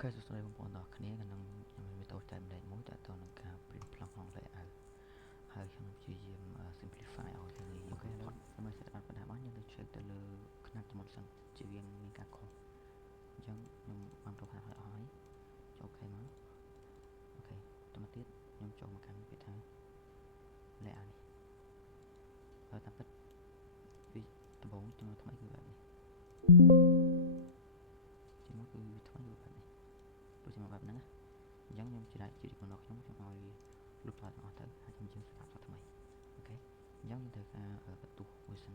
Ok, so sorryបងប្អូនទាំងអស់គ្នាខ្ញុំមានវីដេអូចែកម្លែកមួយតើតើនឹងការ print ប្លង់ក្នុង layout ហើយខ្ញុំព្យាយាម simplify ឲ្យទៅនេះអូខេឥឡូវដើម្បី set up បណ្ដាបានយើងទៅ check ទៅលើຂະຫນាត់ចំមុនសិនជាវាមានការខុសអញ្ចឹងខ្ញុំបានប្រកាសឲ្យអស់ហើយចុចអូខេមកអូខេតមកទៀតខ្ញុំចូលមកកាន់ពាក្យថា layout នេះហើយតាមពិតវាដំបូងចំណុចថ្មីគឺបែបនេះជាមកគឺវាថ្មីគឺបែបនេះដូចជាមកបែបហ្នឹងអញ្ចឹងខ្ញុំច្រែកជាកំណត់ខ្ញុំឲ្យលុបចោលទាំងអស់ទៅហើយខ្ញុំយើងស្ដាប់សថ្មីអូខេអញ្ចឹងយើងត្រូវការបន្ទោះមួយសិន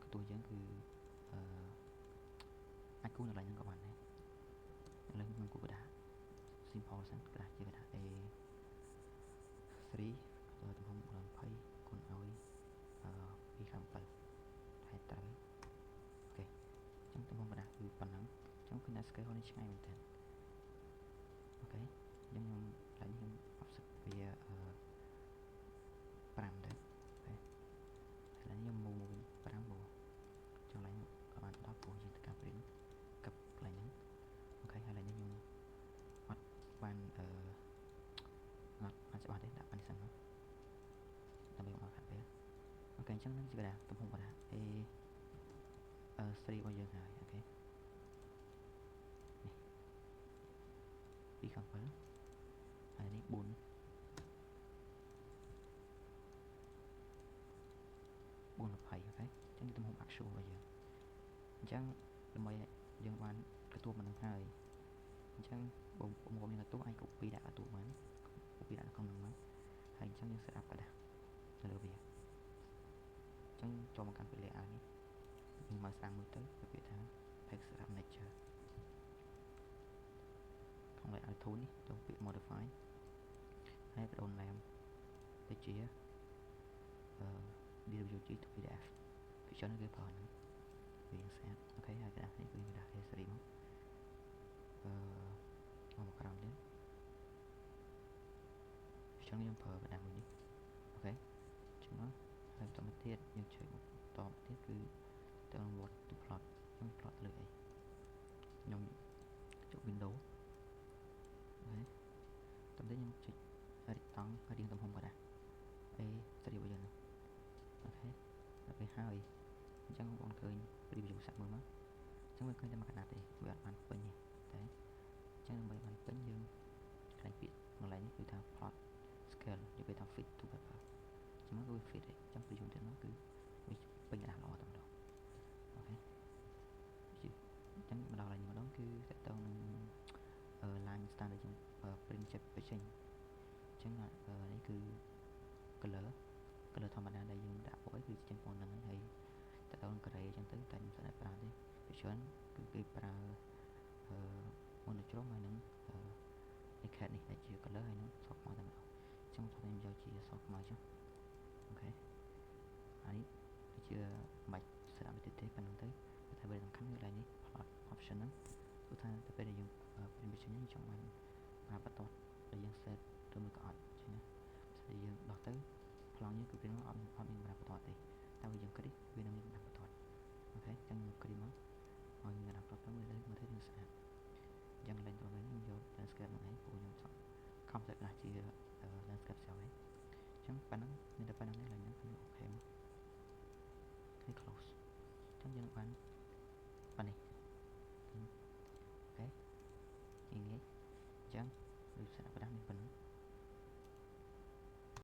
បន្ទោះយើងគឺអាចគូសនៅកន្លែងហ្នឹងក៏បានដែរឥឡូវខ្ញុំគូសក្តារ simple សិនក្តារជាក្តារ A3 ទំហំ20គុណឲ្យ2.7ហើយត្រូវអូខេអញ្ចឹងទំហំក្តារគឺប៉ុណ្ណឹងអញ្ចឹងឃើញថា scale នេះឆ្ងាយមែនតើអូខេអញ្ចឹងខ្ញុំឡើយខ្ញុំអបសិតវា5ទៅអូខេហើយខ្ញុំមូវិញ5មកចុងឡើងក៏បាន10ព្រោះយើងត្រូវការ print កັບកន្លែងហ្នឹងអូខេហើយឡើយខ្ញុំអត់បានអត់ច្បាស់ទេដាក់បានសិនមកដើម្បីមកខាត់ពេលអូខេអញ្ចឹងហ្នឹងជាក្តារទំហំក្តារ A3 របស់យើងហើយអូខេនេះ2.7ហើយនេះ4 420អូខេអញ្ចឹងទំហំ actual របស់យើងអញ្ចឹងដើម្បីយើងបានទទួលមិននឹងហើយអញ្ចឹងបងប្អូនមានទទួលអាច copy ដាក់ទទួលបាន copy ដាក់ក្នុងហ្នឹងមកហើយអញ្ចឹងយើង set up ក្តារនៅលើវាអញ្ចឹងចូលមកកាន់ពេល layout នេះយើងមកស្ដាំមួយទៅវាពាក្យថា text up nature ក្នុង layout tool នេះចូលពាក្យ modify ហើយបដូរ name ទៅជាDWG to PDF ពីច្រើនគេប្រើហ្នឹងវាយើងស្អាតអូខេហើយក្តារនេះគឺក្តារ A3 មកមកក្រោមទៀតពីច្រើនខ្ញុំប្រើក្តារមួយនេះអូខេចឹងមកហើយបន្តមកទៀតយើងចុចតមកទៀតគឺទៅ what to plot ខ្ញុំ plot លើអីខ្ញុំចុច window អូខេតទៅខ្ញុំចុចរីកតង់រៀងទំហំក៏ដែរ A3 របស់យើងអូខេដល់ពេលហើយអញ្ចឹងបងឃើញ review សាក់មើលមកអញ្ចឹងវាឃើញតែមួយកណ្ដាស់ទេវាអត់បានពេញទេតែអញ្ចឹងដើម្បីបានពេញយើងខ្លាញ់ពាក្យកន្លែងនេះគឺថា plot scale និយាយថា fit to paper អញ្ចឹងគឺ fit ទេអញ្ចឹងពីយូរទៀតមកគឺវាពេញកណ្ដាស់ល្អតែម្ដងអូខេអញ្ចឹងម្ដងឡើងម្ដងគឺតើតើនឹងline standard យើង print ចេញអញ្ចឹងនេះគឺ color ធម្មតាដែលយើងដាក់ពណ៌គឺចេញពណ៌ហ្នឹងហើយតើតើក្រេអញ្ចឹងទៅតែខ្ញុំស្ដាប់ប្រើទេពីច្រើនគឺគេប្រើmonochrome ហើយនឹងEcad នេះដែលជា color ហើយនឹងសខ្មៅតែម្ដងអញ្ចឹងខ្ញុំយកជាសខ្មៅចុះអូខេអានេះគឺជាបាច់ស្ដាប់ទៅទេប៉ុណ្្នឹងទៅតែវាសំខាន់គឺកន្លែងនេះ plot option ហ្នឹងគឺថាទៅពេលដែលយើង print ចេញយើងចង់បានបន្ទាត់ដែលយើង set ទៅមួយក៏អត់ចឹងណាស្អីយើងដោះទៅប្លង់យើងគឺprint មកអត់មានបន្ទាត់ទេតែបើយើងគ្លីកវានឹងមានបន្ទាត់អូខេអញ្ចឹងខ្ញុំគ្លីកមកឲ្យមានបន្ទាត់ទៅ